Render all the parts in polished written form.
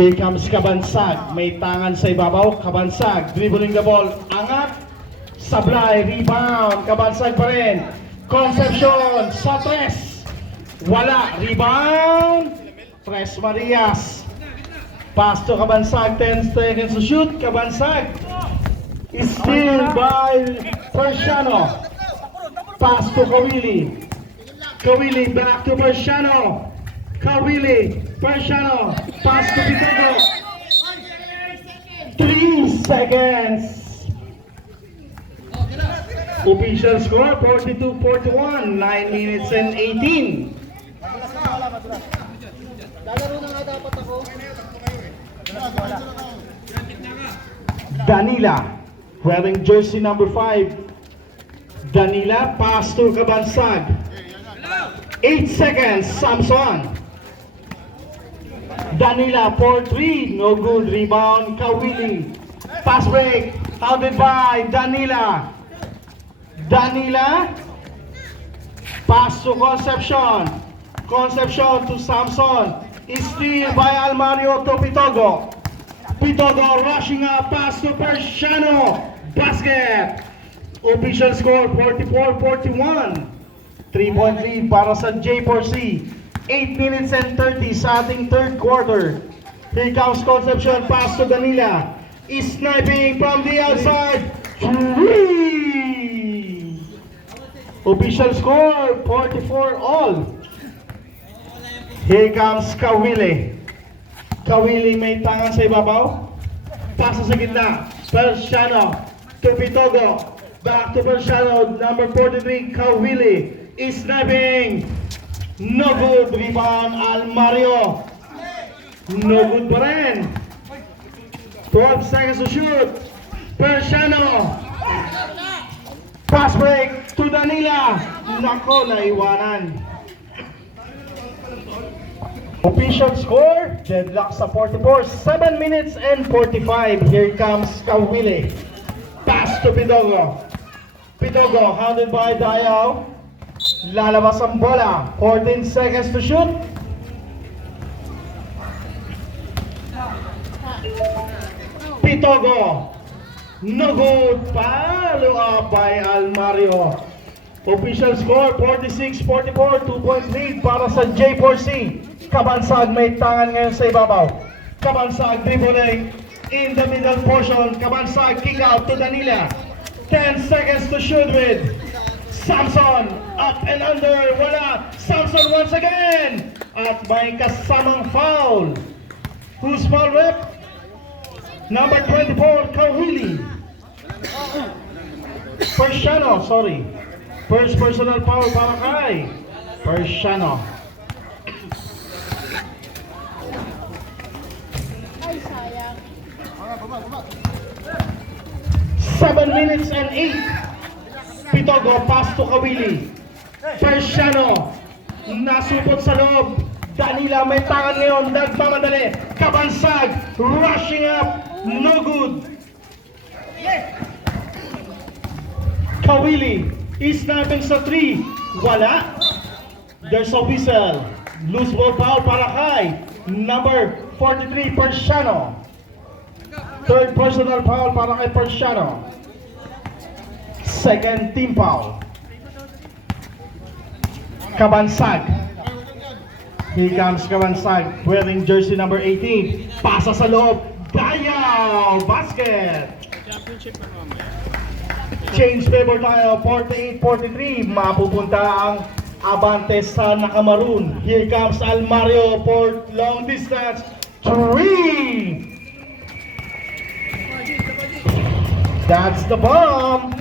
Here comes Kabansag. May tangan sa ibabaw. Kabansag. Dribbling the ball. Angat. Sablay. Rebound. Kabansag pa rin. Concepcion. Sa tres. Wala. Rebound. Tres Marias. Pass to Kabansag. 10 seconds to shoot. Kabansag. Steal by Persiano. Pass to Kawili. Kawili back to Persiano. Kawili. Persiano. Pass to Pitogo. 3 seconds. Official score 42-41. 9 minutes and 18. Danila wearing jersey number 5. Danila, pass to Kabansag. 8 seconds, Samson. Danila, 4-3, no good, rebound, Kawili. Pass break, hounded by Danila. Danila, pass to Concepcion. Concepcion to Samson. Steal by Almario to Pitogo. Pitogo rushing up, pass to Persiano. Basket. Official score 44-41. 3-point lead para sa J4C. 8 minutes and 30 sa ating third quarter. Here comes Concepcion, pass to Danila. Is sniping from the outside. Three! Official score 44 all. Here comes Kawili. Kawili may tangan sa ibabaw. Pasa sa gitna. Persiano to Pitogo. Back to Persiano, number 43, Kawili is sniping. No good, rebound, Almario. No good pa rin. 12 seconds to shoot. Persiano. Pass break to Danila. Nako, naiwanan. Official score, deadlock sa 44, 7 minutes and 45. Here comes Kawili. Pass to Pitogo. Pitogo, hounded by Dayao. Lalabas ang bola. 14 seconds to shoot. Pitogo. No good. Follow up by Almario. Official score 46-44. 2-point lead para sa J4C. Kabansag may tangan ngayon sa ibabaw. Kabansag dribbling in the middle portion. Kabansag kick out to Danila. 10 seconds to shoot with Samson. Up and under. Wala. Samson once again. At may kasamang foul. Who's foul rep? Number 24, Kawili. Persiano, sorry. First personal foul para kay Persiano. Ay, sayang. 7 minutes and 8. Pitogo, pass to Kawili. Persiano, nasupot sa loob. Danila may tangan ngayon, nagmamadali. Kabansag, rushing up, no good. Kawili, is snapping sa 3. Wala. There's a whistle. Loose ball foul para kay number 43, Persiano. Third personal foul para kay Persiano. Second team foul. Kabansag. Here comes Kabansag wearing jersey number 18. Pasa sa loob. Dayao! Basket! Change favor tayo. 48-43. Mapupunta ang Abante sa nakamaroon. Here comes Almario for long distance. 3! That's the bomb!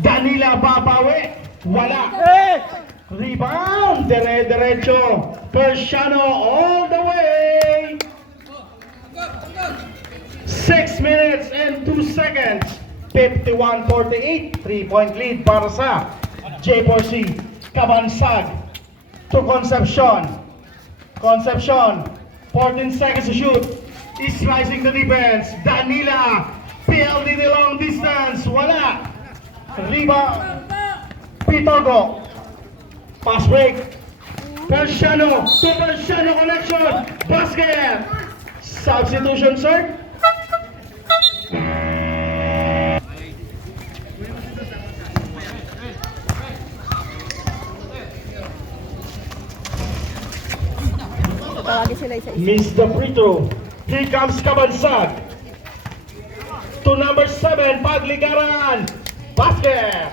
Danila babawi. Wala. Rebound. Derecho. Persiano all the way. 6 minutes and 2 seconds. 51-48. 3-point lead para sa J4C. Kabansag to Concepcion. Concepcion. 14 seconds to shoot. Is rising the defense. Danila. PLD the long distance. Wala. Rebound. Pitogo. Pass break. Persiano to Persiano connection. Basket. Substitution, sir. Tawagin sila isa-isa. Miss the free throw. Here comes Kabansag. To number 7, Pagligaran. Basket.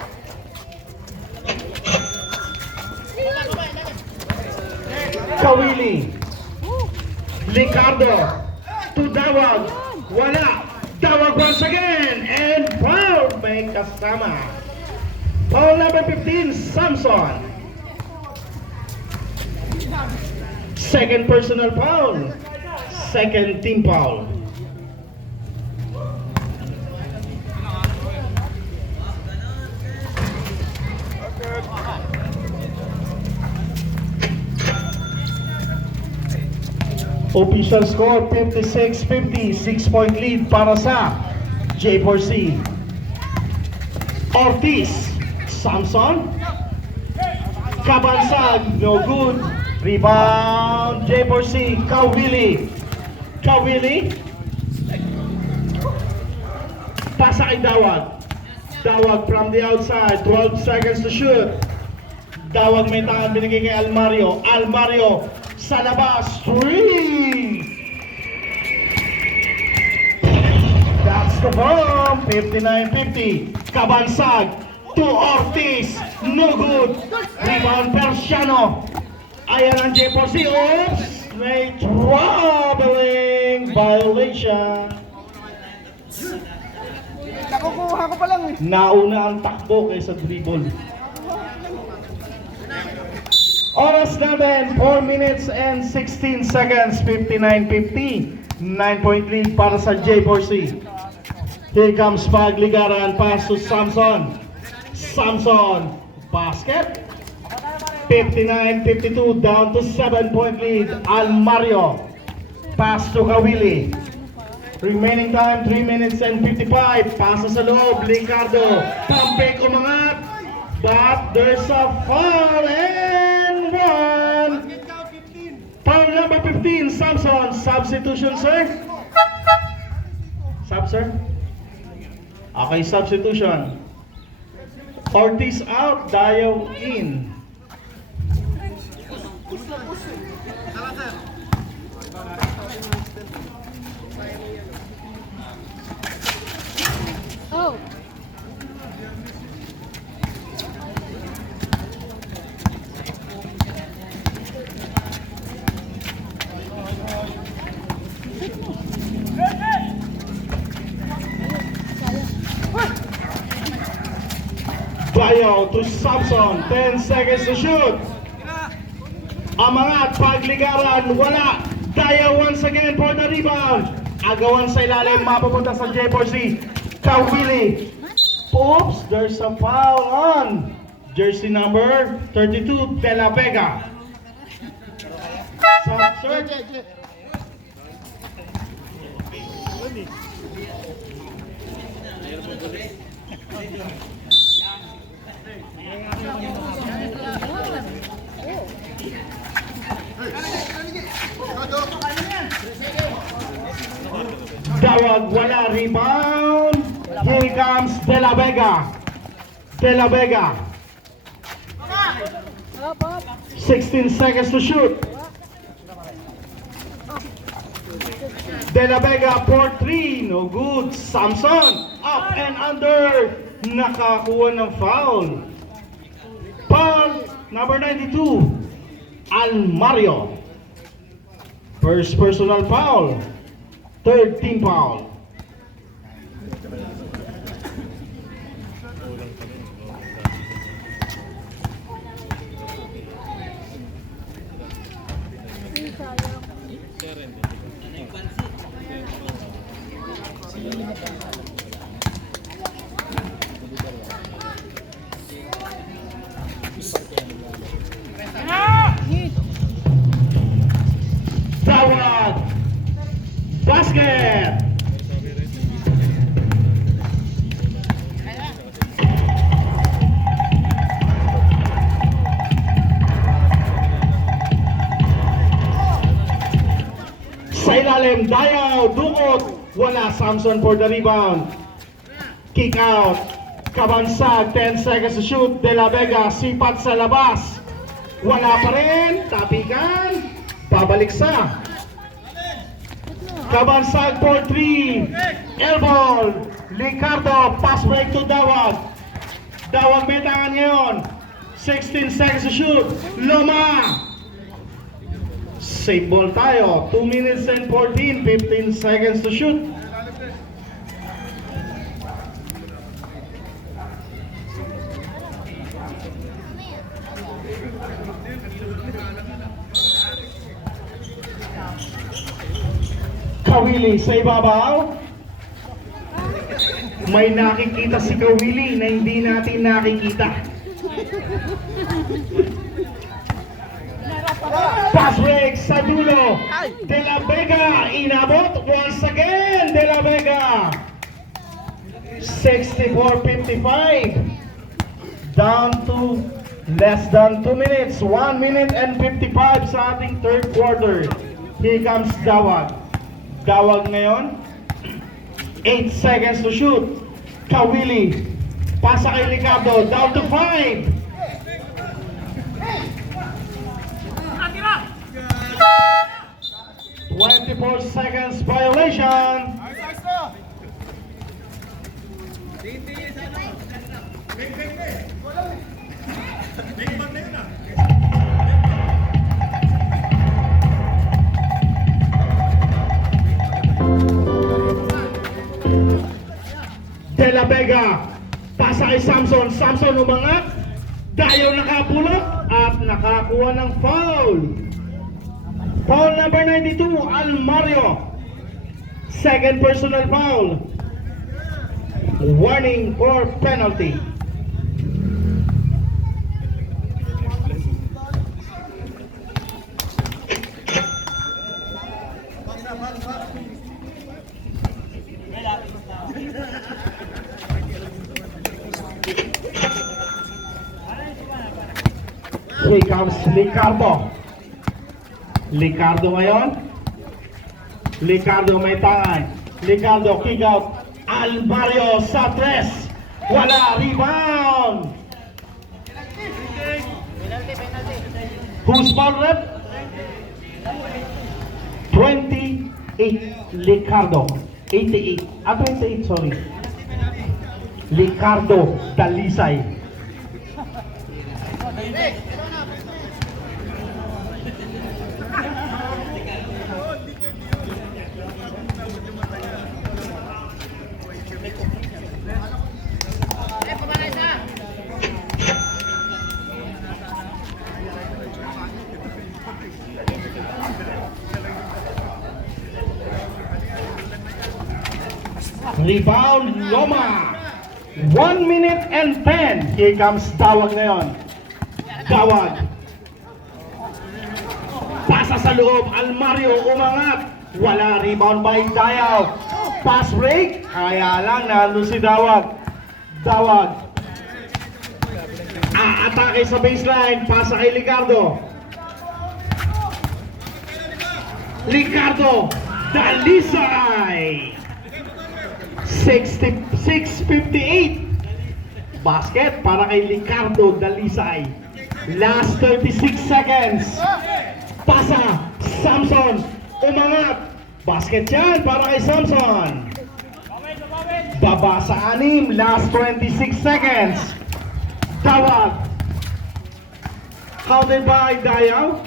Kawili. Ricardo. To Dawag. Wala. Dawag once again. And foul. May kasama. Foul number 15, Samson. Second personal foul. Second team foul. Official score 56-50, 6-point lead para sa J4C. Ortiz, Samson, Kabansag, no good. Rebound, J4C, Kawili. Kawili. Pasa kay Dawag. Dawag from the outside, 12 seconds to shoot. Dawag may tangan binigay kay Almario. Almario sa labas, 3! That's the bomb, 59-50. Kabansag to Ortiz, no good. Rebound, Persiano. Ayan ang J4C. Oops! May troubling violation. Nakukuha ko pa lang eh. Nauna ang takbo kaysa dribble. Oras natin, 4 minutes and 16 seconds, 59-50. 9-point lead para sa J4C. Here comes Pagligaran, pass to Samson. Samson, basket. 59-52, down to 7-point lead. Almario, pass to Kawili. Remaining time, 3 minutes and 55. Pasa sa loob, Ricardo. Pampik umangat. But there's a foul and one. Foul number 15, Samson. Substitution, sir. Sub, sir. Okay, substitution. Ortiz out, Dayo in. Oh. Dayo to Samson, 10 seconds to shoot. Amangat, Pagligaran, wala. Dayo once again for the rebound. Agawan sa ilalim, mapupunta sa J4C. Kawili. Oops, there's a foul on jersey number 32, De La Vega. Sir, Dawag, wala. Rebound. Here comes De La Vega. De La Vega. 16 seconds to shoot. De La Vega for 3. No good. Samson. Up and under. Nakakuha ng foul. Foul number 92. Almario. First personal foul. Third team foul. Dawag. Basket. ilalim, Dayaw, dukot, wala, Samson for the rebound. Kick out, Kabansag, 10 seconds to shoot, De La Vega, sipat sa labas. Wala pa rin, tapikan, babalik sa. Kabansag for 3, elbow, Ricardo, pass break to Dawag. Dawag may tangan ngayon, 16 seconds to shoot, Loma. Save ball tayo, 2 minutes and 14, 15 seconds to shoot. Kawili sa ibabaw. May nakikita si Kawili na hindi natin nakikita. Pass break sa dulo. De La Vega inabot once again. De La Vega 64-55. Down to less than 2 minutes. 1 minute and 55 sa ating third quarter. Here comes Dawag. Dawag ngayon, 8 seconds to shoot. Kawili, pasa kay Ricardo, down to 5. Twenty-four seconds violation. De La Vega, pasa kay Samson. Samson umangat, Dayaw nakapulot at nakakuha ng foul. Foul number 92, Almario. Second personal foul. Warning or penalty. Here comes Ricardo. Ricardo ngayon. Ricardo may tangan. Ricardo kick out. Almario sa tres. Wala, rebound. Who's foul rep? 28 Ricardo. 88. 28, sorry. Ricardo Dalisay. Rebound, Loma. 1 minute and 10. Here comes Dawag ngayon. Dawag. Pasa sa loob, Almario umangat. Wala, rebound by Dayaw. Pass break. Kaya lang, nandun si Dawag. Dawag. Atake sa baseline. Pasa kay Ricardo. Ricardo Dalisay. 6:58. Basket para kay Ricardo Dalisay. Last 36 seconds. Pasa, Samson, umangat. Basket yan para kay Samson. Baba sa 6, last 26 seconds. Dawag. Counted by Dayaw.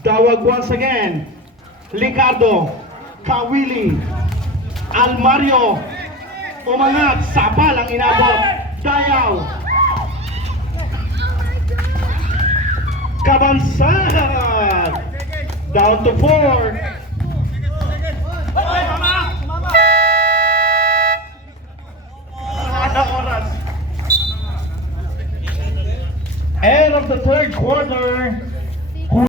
Dawag once again. Ricardo, Kawili, Almario, umangat, sapal ang inabot. Dayaw. Kabansag. Down to 4. End of the third quarter.